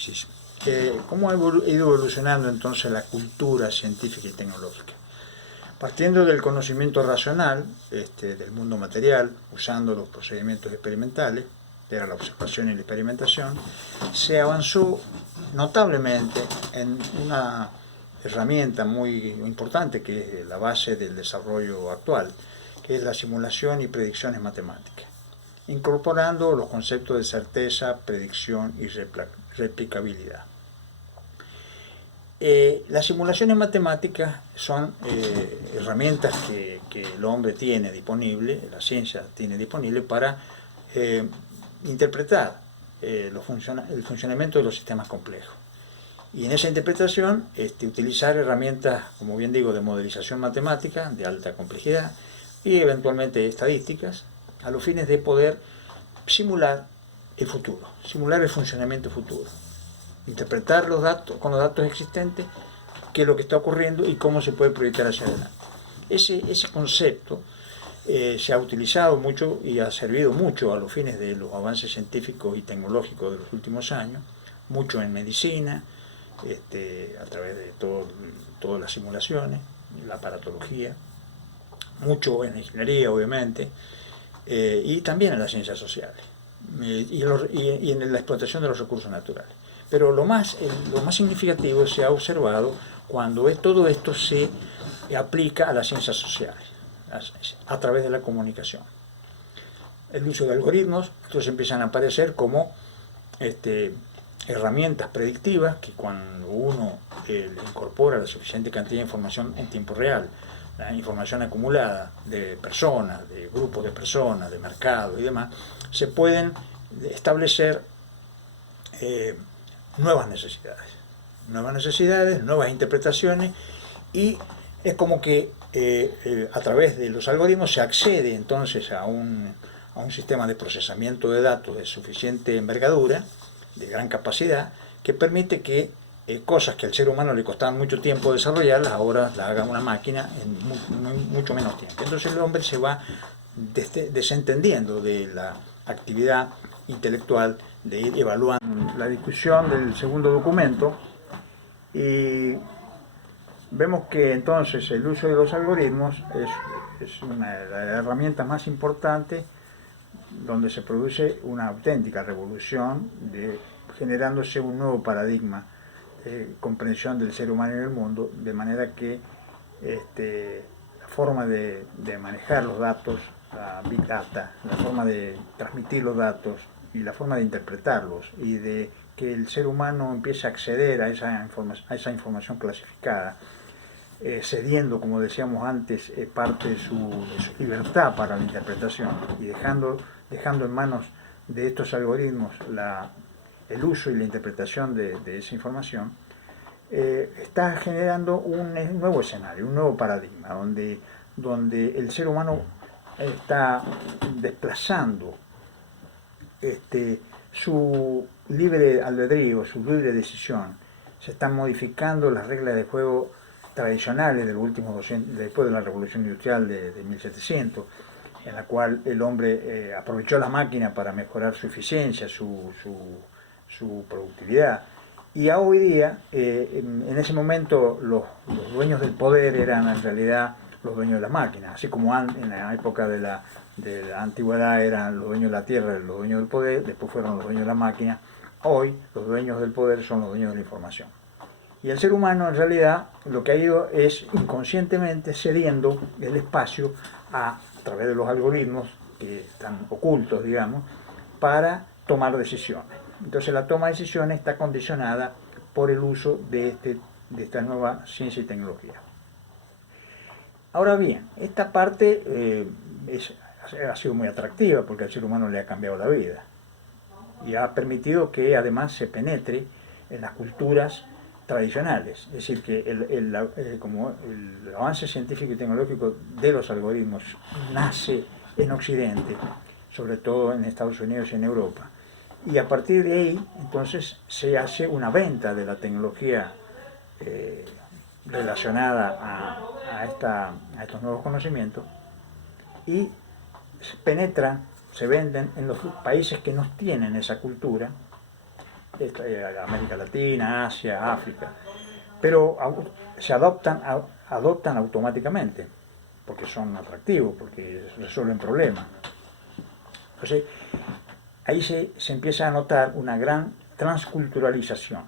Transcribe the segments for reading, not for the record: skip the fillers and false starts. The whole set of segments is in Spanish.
análisis. ¿Cómo ha ido evolucionando entonces la cultura científica y tecnológica? Partiendo del conocimiento racional del mundo material, usando los procedimientos experimentales, era la observación y la experimentación, se avanzó notablemente en una herramienta muy importante que es la base del desarrollo actual, que es la simulación y predicciones matemáticas, incorporando los conceptos de certeza, predicción y replicabilidad. Las simulaciones matemáticas son herramientas que el hombre tiene disponible, la ciencia tiene disponible para interpretar el funcionamiento de los sistemas complejos. Y en esa interpretación utilizar herramientas, como bien digo, de modelización matemática de alta complejidad y eventualmente estadísticas, a los fines de poder simular el futuro, simular el funcionamiento futuro, interpretar los datos con los datos existentes, qué es lo que está ocurriendo y cómo se puede proyectar hacia adelante. Ese concepto se ha utilizado mucho y ha servido mucho a los fines de los avances científicos y tecnológicos de los últimos años, mucho en medicina, a través de todas las simulaciones, la aparatología, mucho en la ingeniería, obviamente, y también en las ciencias sociales, y en la explotación de los recursos naturales. Pero lo más significativo se ha observado cuando todo esto se aplica a las ciencias sociales, a través de la comunicación. El uso de algoritmos, entonces empiezan a aparecer como herramientas predictivas que cuando uno le incorpora la suficiente cantidad de información en tiempo real, la información acumulada de personas, de grupos de personas, de mercado y demás, se pueden establecer nuevas necesidades, nuevas interpretaciones, y es como que a través de los algoritmos se accede entonces a un sistema de procesamiento de datos de suficiente envergadura, de gran capacidad, que permite que cosas que al ser humano le costaban mucho tiempo desarrollarlas, ahora las haga una máquina en mucho menos tiempo. Entonces el hombre se va desentendiendo de la actividad intelectual de ir evaluando la discusión del segundo documento, y vemos que entonces el uso de los algoritmos es una de las herramientas más importantes donde se produce una auténtica revolución, generándose un nuevo paradigma de comprensión del ser humano en el mundo, de manera que la forma de manejar los datos, la Big Data, la forma de transmitir los datos y la forma de interpretarlos, y de que el ser humano empiece a acceder a esa información clasificada, cediendo, como decíamos antes, parte de su libertad para la interpretación, y dejando en manos de estos algoritmos el uso y la interpretación de esa información, está generando un nuevo escenario, un nuevo paradigma, donde el ser humano está desplazando su libre albedrío, su libre decisión. Se están modificando las reglas de juego tradicionales después de la Revolución Industrial de 1700, en la cual el hombre aprovechó la máquina para mejorar su eficiencia, su productividad. Y hoy día, en ese momento, los dueños del poder eran en realidad los dueños de las máquinas, así como en la época de la antigüedad eran los dueños de la tierra, los dueños del poder, después fueron los dueños de la máquina. Hoy los dueños del poder son los dueños de la información. Y el ser humano en realidad lo que ha ido es inconscientemente cediendo el espacio a través de los algoritmos que están ocultos, digamos, para tomar decisiones. Entonces la toma de decisiones está condicionada por el uso de esta nueva ciencia y tecnología. Ahora bien, esta parte ha sido muy atractiva porque al ser humano le ha cambiado la vida y ha permitido que además se penetre en las culturas tradicionales. Es decir, que como el avance científico y tecnológico de los algoritmos nace en Occidente, sobre todo en Estados Unidos y en Europa, y a partir de ahí entonces se hace una venta de la tecnología relacionada a estos nuevos conocimientos, y se venden en los países que no tienen esa cultura, América Latina, Asia, África, pero se adoptan automáticamente, porque son atractivos, porque resuelven problemas. Entonces, ahí se empieza a notar una gran transculturalización,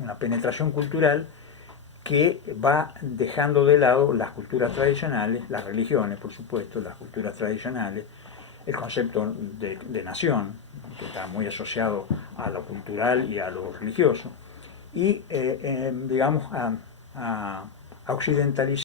una penetración cultural que va dejando de lado las culturas tradicionales, las religiones, por supuesto, las culturas tradicionales, el concepto de nación, que está muy asociado a lo cultural y a lo religioso, y digamos a occidentalizar.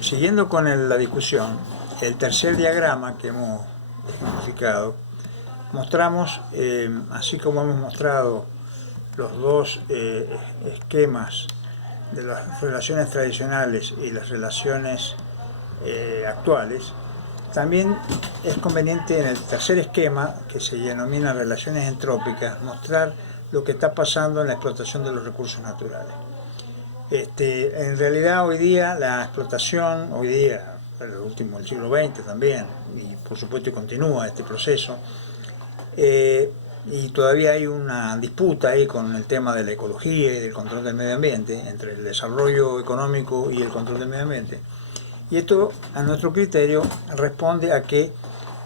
Siguiendo con la discusión, el tercer diagrama que hemos ejemplificado, mostramos, así como hemos mostrado los dos esquemas de las relaciones tradicionales y las relaciones actuales, también es conveniente en el tercer esquema, que se denomina relaciones entrópicas, mostrar lo que está pasando en la explotación de los recursos naturales. En realidad hoy día la explotación, el último del siglo XX también, y por supuesto continúa este proceso, y todavía hay una disputa ahí con el tema de la ecología y del control del medio ambiente, entre el desarrollo económico y el control del medio ambiente. Y esto, a nuestro criterio, responde a que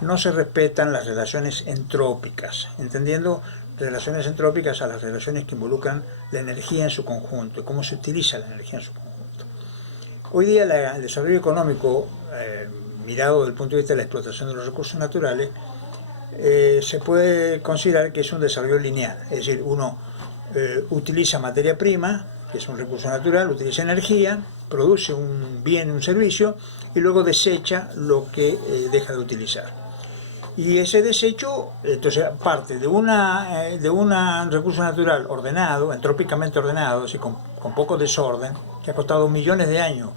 no se respetan las relaciones entrópicas, entendiendo relaciones entrópicas a las relaciones que involucran la energía en su conjunto, cómo se utiliza la energía en su conjunto. Hoy día el desarrollo económico, mirado desde el punto de vista de la explotación de los recursos naturales, se puede considerar que es un desarrollo lineal, es decir, uno utiliza materia prima, que es un recurso natural, utiliza energía, produce un bien, un servicio, y luego desecha lo que deja de utilizar. Y ese desecho, entonces, parte de un recurso natural ordenado, entrópicamente ordenado, así, con poco desorden, que ha costado millones de años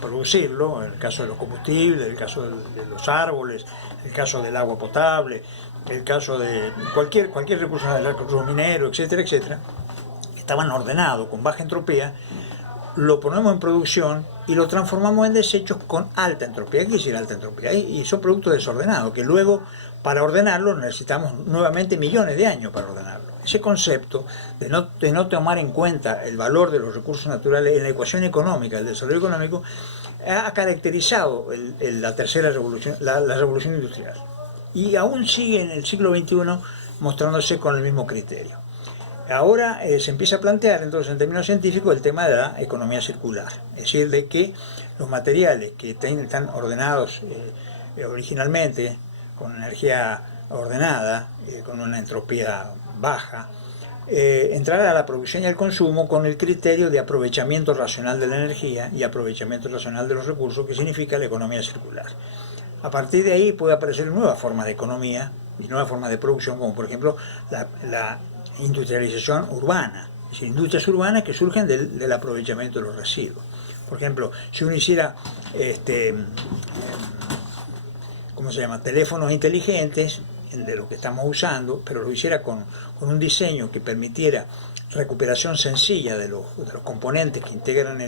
producirlo, en el caso de los combustibles, en el caso de los árboles, en el caso del agua potable, en el caso de cualquier recurso natural, recurso minero, etcétera, etcétera, estaban ordenados, con baja entropía, lo ponemos en producción y lo transformamos en desechos con alta entropía. ¿Qué quiere decir alta entropía? Y son productos desordenados, que luego, para ordenarlos, necesitamos nuevamente millones de años para ordenarlo. Ese concepto de no tomar en cuenta el valor de los recursos naturales en la ecuación económica, el desarrollo económico, ha caracterizado la tercera revolución, la revolución industrial. Y aún sigue en el siglo XXI mostrándose con el mismo criterio. Ahora se empieza a plantear, entonces, en términos científicos, el tema de la economía circular, es decir, de que los materiales que están ordenados originalmente con energía ordenada, con una entropía baja, entrar a la producción y al consumo con el criterio de aprovechamiento racional de la energía y aprovechamiento racional de los recursos, que significa la economía circular. A partir de ahí puede aparecer nuevas formas de economía y nuevas formas de producción, como por ejemplo la industrialización urbana, es decir, industrias urbanas que surgen del aprovechamiento de los residuos. Por ejemplo, si uno hiciera teléfonos inteligentes, de lo que estamos usando, pero lo hiciera con un diseño que permitiera recuperación sencilla de los componentes que integran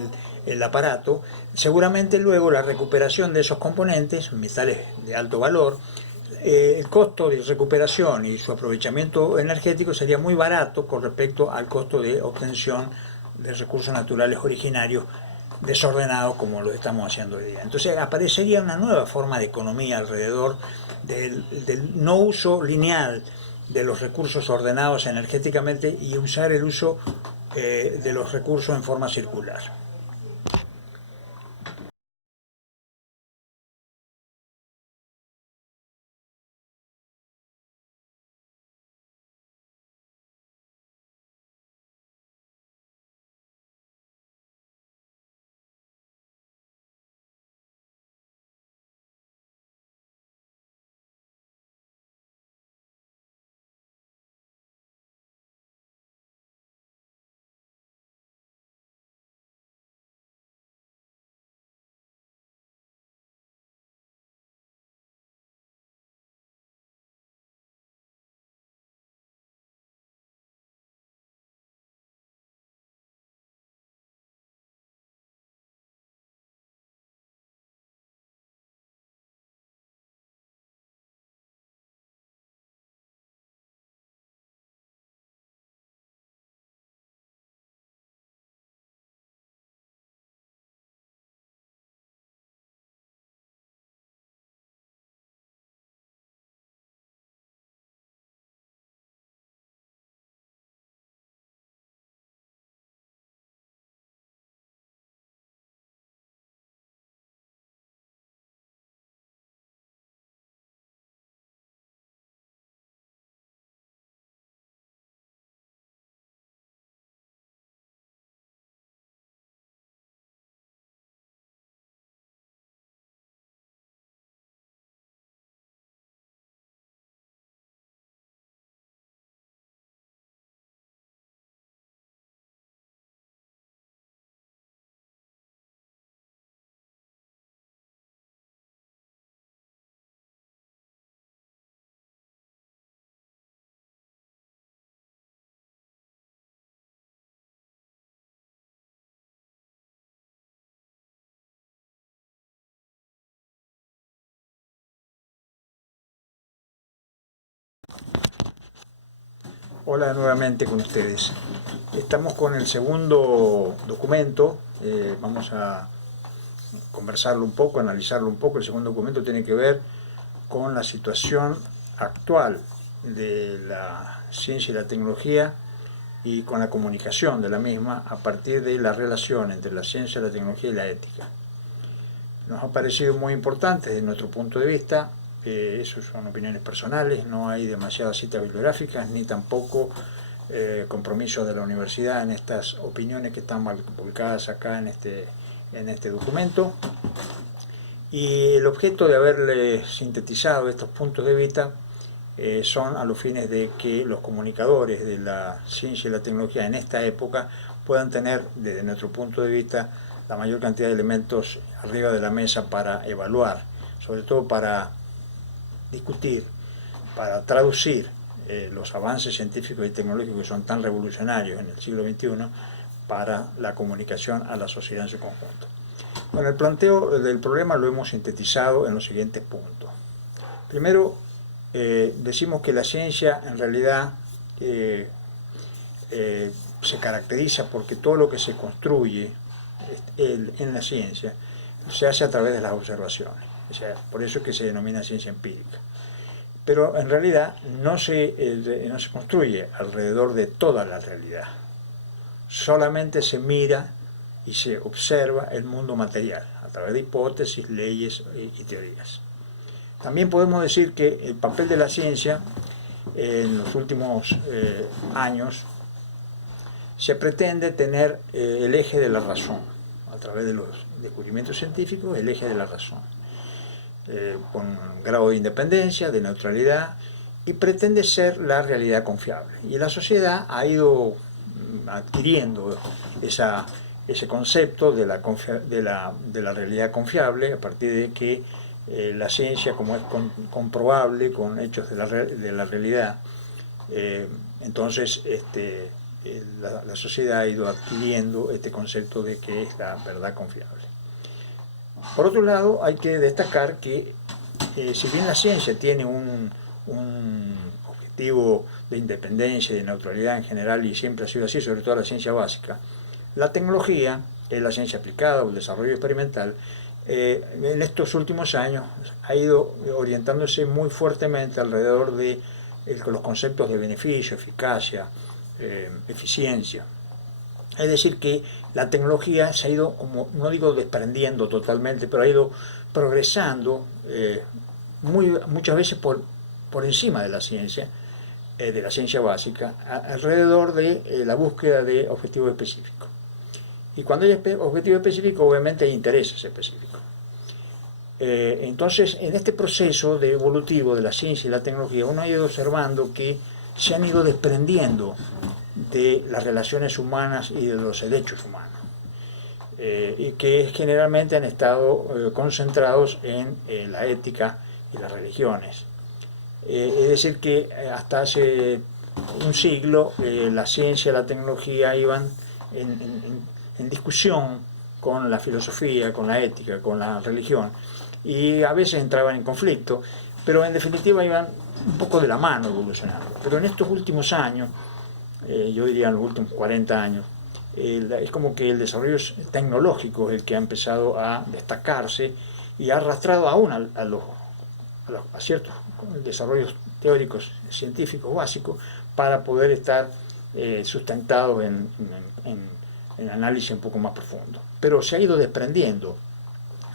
el aparato, seguramente luego la recuperación de esos componentes, metales de alto valor, el costo de recuperación y su aprovechamiento energético sería muy barato con respecto al costo de obtención de recursos naturales originarios desordenados como lo estamos haciendo hoy día. Entonces aparecería una nueva forma de economía alrededor del no uso lineal de los recursos ordenados energéticamente y usar el uso de los recursos en forma circular. Hola nuevamente con ustedes. Estamos con el segundo documento, vamos a conversarlo un poco, analizarlo un poco. El segundo documento tiene que ver con la situación actual de la ciencia y la tecnología y con la comunicación de la misma a partir de la relación entre la ciencia, la tecnología y la ética. Nos ha parecido muy importante desde nuestro punto de vista. Eso son opiniones personales, no hay demasiadas citas bibliográficas ni tampoco compromisos de la universidad en estas opiniones que están publicadas acá en este documento. Y el objeto de haberle sintetizado estos puntos de vista son a los fines de que los comunicadores de la ciencia y la tecnología en esta época puedan tener, desde nuestro punto de vista, la mayor cantidad de elementos arriba de la mesa para evaluar, sobre todo para discutir, para traducir los avances científicos y tecnológicos que son tan revolucionarios en el siglo XXI para la comunicación a la sociedad en su conjunto. Bueno, el planteo del problema lo hemos sintetizado en los siguientes puntos. Primero, decimos que la ciencia en realidad se caracteriza porque todo lo que se construye en la ciencia se hace a través de las observaciones. O sea, por eso es que se denomina ciencia empírica. Pero en realidad no se construye alrededor de toda la realidad. Solamente se mira y se observa el mundo material a través de hipótesis, leyes y teorías. También podemos decir que el papel de la ciencia en los últimos años se pretende tener el eje de la razón, a través de los descubrimientos científicos, el eje de la razón, con un grado de independencia, de neutralidad, y pretende ser la realidad confiable. Y la sociedad ha ido adquiriendo ese concepto de la realidad confiable a partir de que la ciencia, como es comprobable con hechos de la realidad, entonces la sociedad ha ido adquiriendo este concepto de que es la verdad confiable. Por otro lado, hay que destacar que si bien la ciencia tiene un objetivo de independencia y de neutralidad en general, y siempre ha sido así, sobre todo la ciencia básica, la tecnología es la ciencia aplicada o el desarrollo experimental, en estos últimos años ha ido orientándose muy fuertemente alrededor de los conceptos de beneficio, eficacia, eficiencia. Es decir, que la tecnología se ha ido, como no digo desprendiendo totalmente, pero ha ido progresando muchas veces por encima de la ciencia básica, alrededor de la búsqueda de objetivos específicos. Y cuando hay objetivos específicos, obviamente hay intereses específicos. Entonces, en este proceso de evolutivo de la ciencia y la tecnología, uno ha ido observando que se han ido desprendiendo de las relaciones humanas y de los derechos humanos, y que generalmente han estado concentrados en la ética y las religiones. Es decir, que hasta hace un siglo la ciencia y la tecnología iban en discusión con la filosofía, con la ética, con la religión, y a veces entraban en conflicto, pero en definitiva iban un poco de la mano evolucionando. Pero en estos últimos años, yo diría en los últimos 40 años, es como que el desarrollo tecnológico es el que ha empezado a destacarse y ha arrastrado aún a ciertos desarrollos teóricos científicos básicos para poder estar sustentados en análisis un poco más profundo. Pero se ha ido desprendiendo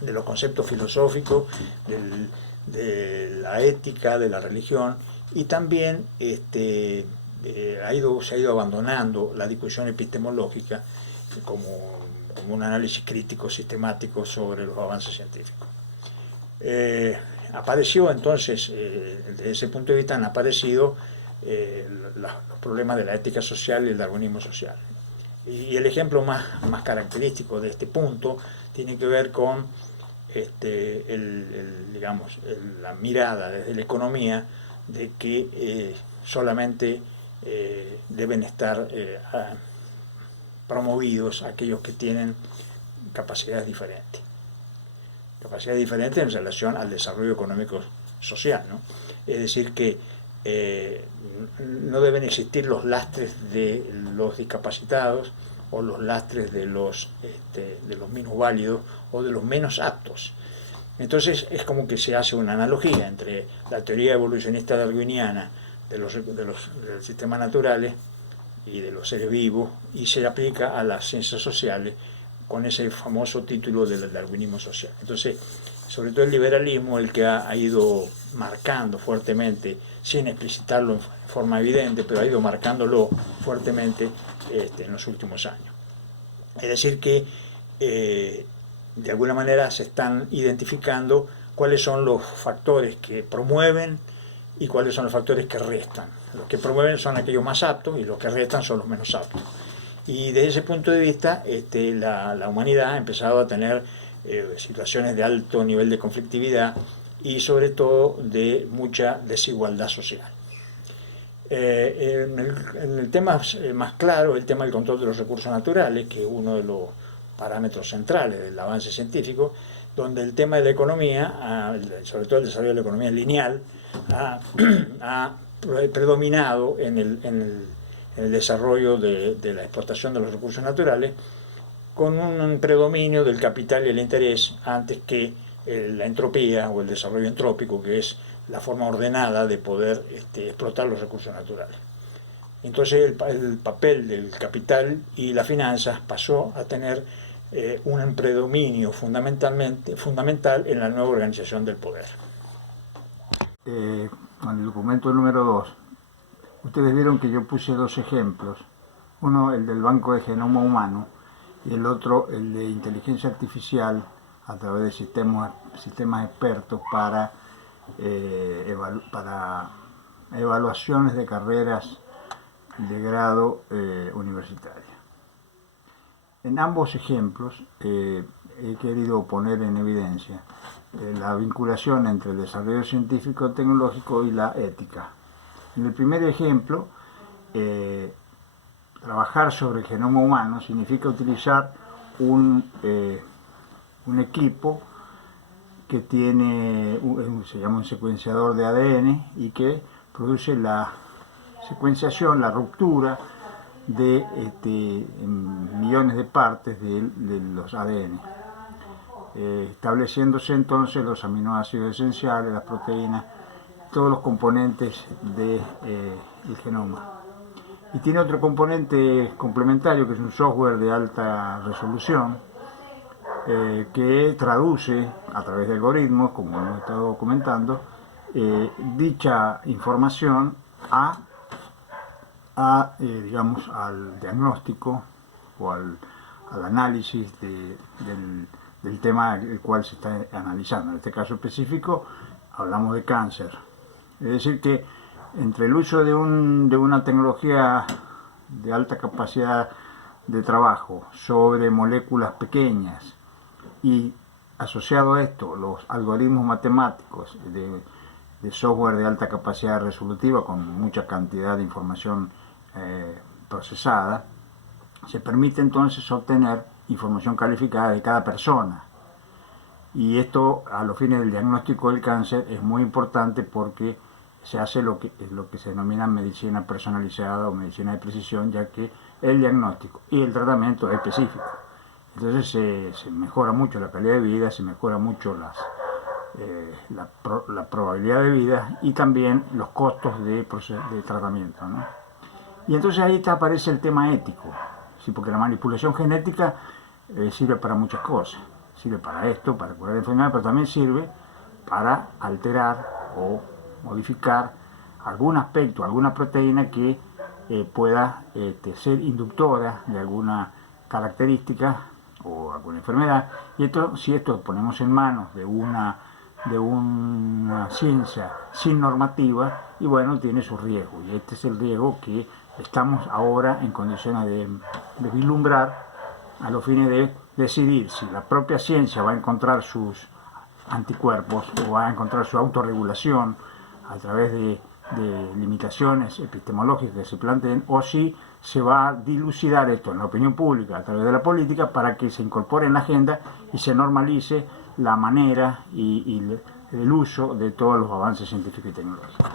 de los conceptos filosóficos, de la ética, de la religión, y también se ha ido abandonando la discusión epistemológica como un análisis crítico sistemático sobre los avances científicos. Apareció entonces, desde ese punto de vista han aparecido los problemas de la ética social y el darwinismo social. Y el ejemplo más característico de este punto tiene que ver con la mirada desde la economía de que solamente deben estar promovidos aquellos que tienen capacidades diferentes en relación al desarrollo económico social, ¿no? Es decir, que no deben existir los lastres de los discapacitados o los lastres de los minusválidos o de los menos aptos. Entonces es como que se hace una analogía entre la teoría evolucionista darwiniana del sistema naturales y de los seres vivos y se aplica a las ciencias sociales con ese famoso título del darwinismo social. Entonces, sobre todo el liberalismo, el que ha ido marcando fuertemente, sin explicitarlo en forma evidente, pero ha ido marcándolo fuertemente en los últimos años. Es decir que de alguna manera se están identificando cuáles son los factores que promueven y cuáles son los factores que restan. Los que promueven son aquellos más aptos y los que restan son los menos aptos. Y desde ese punto de vista la humanidad ha empezado a tener situaciones de alto nivel de conflictividad y sobre todo de mucha desigualdad social. En el tema más claro, el tema del control de los recursos naturales, que es uno de los parámetros centrales del avance científico, donde el tema de la economía, sobre todo el desarrollo de la economía lineal, ha predominado en el desarrollo de la explotación de los recursos naturales, con un predominio del capital y el interés antes que la entropía o el desarrollo entrópico, que es la forma ordenada de poder explotar los recursos naturales. Entonces el papel del capital y las finanzas pasó a tener un predominio fundamental en la nueva organización del poder. En el documento número 2, ustedes vieron que yo puse dos ejemplos, uno el del Banco de Genoma Humano y el otro el de inteligencia artificial a través de sistemas expertos para evaluaciones de carreras de grado universitaria. En ambos ejemplos he querido poner en evidencia la vinculación entre el desarrollo científico tecnológico y la ética. En el primer ejemplo, trabajar sobre el genoma humano significa utilizar un equipo que se llama un secuenciador de ADN y que produce la secuenciación, la ruptura de millones de partes de los ADN, estableciéndose entonces los aminoácidos esenciales, las proteínas, todos los componentes del genoma. Y tiene otro componente complementario, que es un software de alta resolución, que traduce a través de algoritmos, como hemos estado comentando, dicha información digamos, al diagnóstico o al análisis del tema el cual se está analizando. En este caso específico hablamos de cáncer. Es decir que entre el uso de una tecnología de alta capacidad de trabajo sobre moléculas pequeñas y asociado a esto los algoritmos matemáticos de software de alta capacidad resolutiva con mucha cantidad de información procesada, se permite entonces obtener información calificada de cada persona. Y esto, a los fines del diagnóstico del cáncer, es muy importante porque se hace lo que se denomina medicina personalizada o medicina de precisión, ya que el diagnóstico y el tratamiento es específico. Entonces se mejora mucho la calidad de vida, se mejora mucho la probabilidad de vida y también los costos de tratamiento, ¿no? Y entonces ahí aparece el tema ético, ¿sí? Porque la manipulación genética sirve para muchas cosas. Sirve para esto, para curar enfermedades, pero también sirve para alterar o modificar algún aspecto, alguna proteína que pueda ser inductora de alguna característica o alguna enfermedad. Y esto, si esto lo ponemos en manos de una ciencia sin normativa, y bueno, tiene su riesgo. Y este es el riesgo que estamos ahora en condiciones de vislumbrar a los fines de decidir si la propia ciencia va a encontrar sus anticuerpos o va a encontrar su autorregulación a través de limitaciones epistemológicas que se planteen, o si se va a dilucidar esto en la opinión pública a través de la política para que se incorpore en la agenda y se normalice la manera y el uso de todos los avances científicos y tecnológicos.